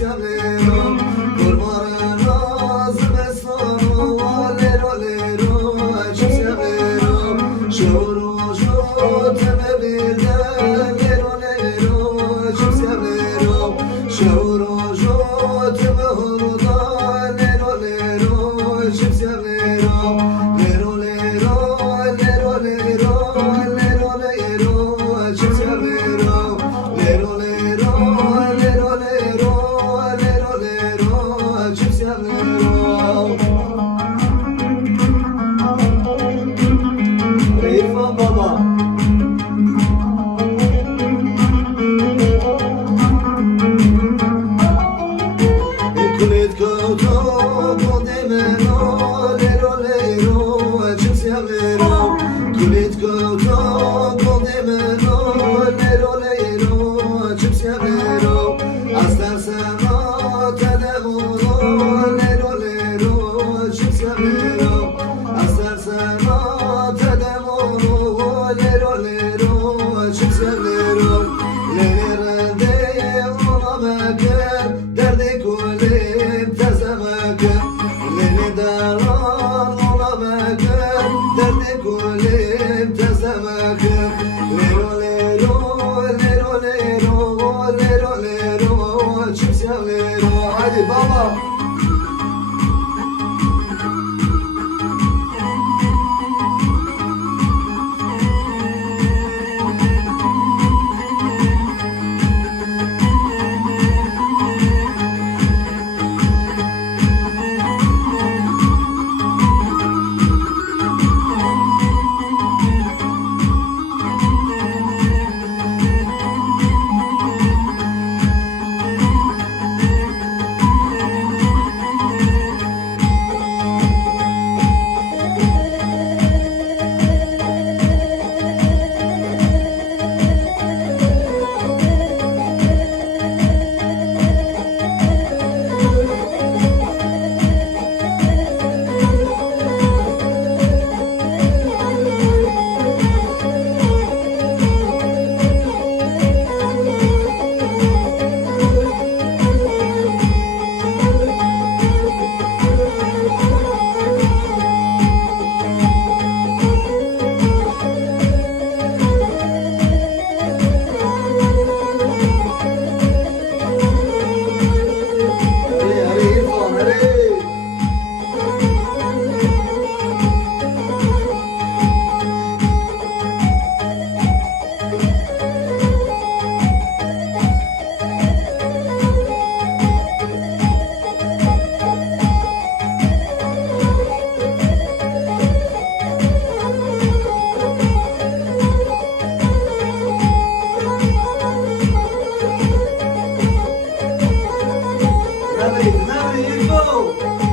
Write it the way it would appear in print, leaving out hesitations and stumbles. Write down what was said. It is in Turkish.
severim Kurbanın ağzı beslanı Lero lero çok severim Şuuru şu teme birden Lero lero çok severim Şuuru şu teme hurdan Lero lero çok severim Lero lero lero lero Lero lero çok severim Lero lero lero lero Lero lero çok severim İrfan Baba Kulit kauto Podemeno Lero lero çok severim Kulit kauto Podemeno Lero lero çok severim Aslar sana telefonu Lero lero çok severim Aslar sana telefonu Lero lero çok severim Nerede ona bakın Derdi kulim tezemekin Leni dalan ona bakın Derdi kulim tezemekin Lero lero lero lero Lero lero çok severim Hadi baba Never, never you go.